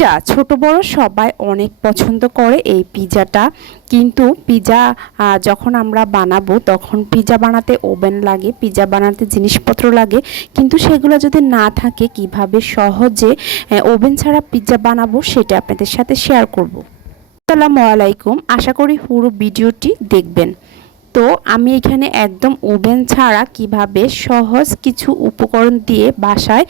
Pizza ছোট বড় সবাই অনেক পছন্দ করে এই পিৎজাটা কিন্তু আহ, যখন আমরা বানাবো তখন পিৎজা বানাতে ওভেন লাগে পিৎজা বানাতে জিনিসপত্র লাগে। কিন্তু সেগুলো যদি না থাকে কীভাবে সহজে ওভেন ছাড়া পিৎজা বানাবো সেটা আপনাদের সাথে শেয়ার করব। আসসালামু আলাইকুম। আশা করি পুরো ভিডিওটি দেখবেন। তো আমি এখানে একদম ওভেন ছাড়া কীভাবে সহজ কিছু উপকরণ দিয়ে বাসায়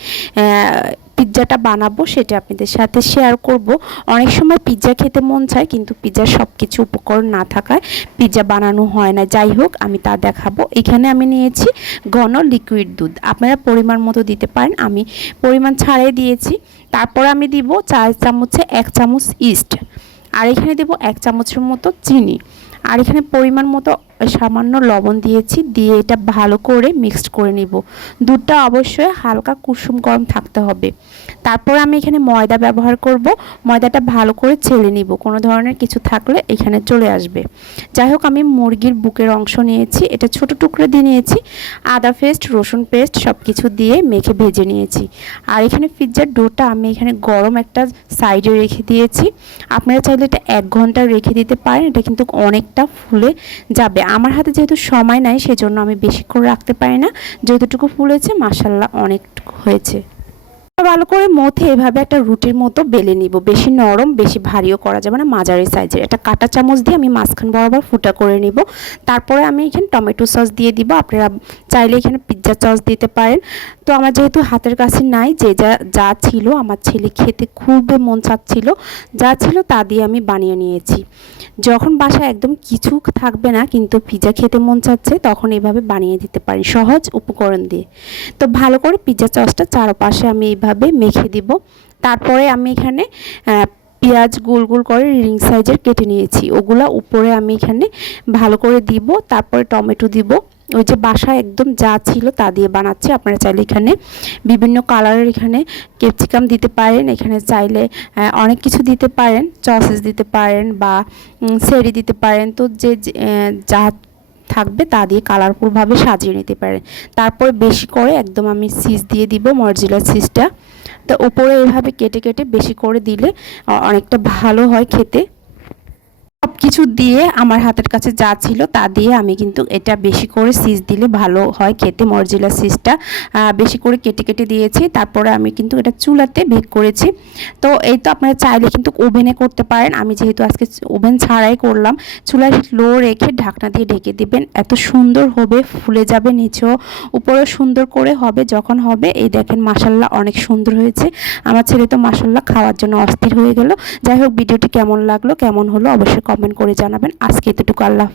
পিৎজাটা বানাবো, সেটা আপনাদের সাথে শেয়ার করব। অনেক সময় পিৎজা খেতে মন চায়, কিন্তু পিৎজার সব কিছু উপকরণ না থাকায় পিৎজা বানানো হয় না। যাই হোক, আমি তা দেখাবো। এখানে আমি নিয়েছি ঘন লিকুইড দুধ। আপনারা পরিমাণ মতো দিতে পারেন, আমি পরিমাণ ছাড়াই দিয়েছি। তারপর আমি দিব চার চামচে এক চামচ ইস্ট আর এখানে দেব এক চামচের মতো চিনি। আর এখানে পরিমাণ মতো সামান্য লবণ দিয়েছি, দিয়ে এটা ভালো করে মিক্সড করে নিব। দুধটা অবশ্যই হালকা কুসুম গরম থাকতে হবে। তারপর আমি এখানে ময়দা ব্যবহার করব। ময়দাটা ভালো করে ছেলে নিব। কোনো ধরনের কিছু থাকলে এখানে চলে আসবে। যাই হোক, আমি মুরগির বুকের অংশ নিয়েছি। এটা ছোট টুকরো দিয়ে নিয়েছি। আদা পেস্ট, রসুন পেস্ট সব কিছু দিয়ে মেখে ভেজে নিয়েছি। আর এখানে পিৎজার ডোটা আমি এখানে গরম একটা সাইডে রেখে দিয়েছি। আপনারা চাইলে এটা এক ঘণ্টা রেখে দিতে পারেন। এটা কিন্তু অনেকটা ফুলে যাবে। আমার হাতে যেহেতু সময় নাই, সেজন্য আমি বেশি করে রাখতে পারি না। যতটুকু ফুলেছে মাসাল্লাহ অনেক হয়েছে। ভালো করে মথে এভাবে একটা রুটির মতো বেলে নিব। বেশি নরম, বেশি ভারীও করা যাবে না, মাঝারি সাইজের। একটা কাটা চামচ দিয়ে আমি মাঝখান বরাবর ফুটা করে নিব। তারপরে আমি এখানে টমেটো সস দিয়ে দিব। আপনারা চাইলে এখানে পিৎজা সস দিতে পারেন। তো আমার যেহেতু হাতের কাছে নাই, যে যা যা ছিল আমার ছেলে খেতে খুবই মন চাচ্ছিল। যা ছিল তা দিয়ে আমি বানিয়ে নিয়েছি। যখন বাসায় একদম কিছু থাকবে না, কিন্তু পিৎজা খেতে মন চাচ্ছে, তখন এভাবে বানিয়ে দিতে পারি। সহজ উপকরণ দিয়ে। তো ভালো করে পিৎজা সসটা চারপাশে আমি এইভাবে মেখে দিব। তারপরে আমি এখানে পেঁয়াজ গোল গোল করে রিং সাইজের কেটে নিয়েছি। ওগুলা উপরে আমি এখানে ভালো করে দিব, তারপরে টমেটো দিব। ওই যে বাসা একদম যা ছিল তা দিয়ে বানাচ্ছি। আপনারা চাইলে এখানে বিভিন্ন কালারের এখানে ক্যাপসিকাম দিতে পারেন। এখানে চাইলে অনেক কিছু দিতে পারেন। চসেস দিতে পারেন বা সেরি দিতে পারেন। তো যে, যা থাকবে তা দিয়ে কালারফুলভাবে সাজিয়ে নিতে পারেন তারপর বেশি করে একদম আমি সিজ দিয়ে দিব, মর্জিলা সিজটা তো উপরে এভাবে কেটে কেটে বেশি করে দিলে অনেকটা ভালো হয় খেতে। সব কিছু দিয়ে আমার হাতের কাছে যা ছিল তা দিয়ে আমি কিন্তু এটা বেশি করে সিজ দিলে ভালো হয় খেতে, মরজিলা সিজটা বেশি করে কেটে কেটে দিয়েছি। তারপরে আমি কিন্তু এটা চুলাতে বেক করেছি। তো এই তো আপনারা চাইলে কিন্তু ওভেনে করতে পারেন। আমি যেহেতু আজকে ওভেন ছাড়াই করলাম, চুলায় লো রেখে ঢাকনা দিয়ে ঢেকে দিবেন। এত সুন্দর হবে, ফুলে যাবে নিচেও, উপরেও সুন্দর করে হবে, যখন হবে। এই দেখেন মাসাল্লাহ অনেক সুন্দর হয়েছে। আমার ছেলে তো মাসাল্লাহ খাওয়ার জন্য অস্থির হয়ে গেল। যাই হোক, ভিডিওটি কেমন লাগল, কেমন হলো অবশ্যই কমেন্ট করে জানাবেন। আজকে এতটুকু আল্লাহ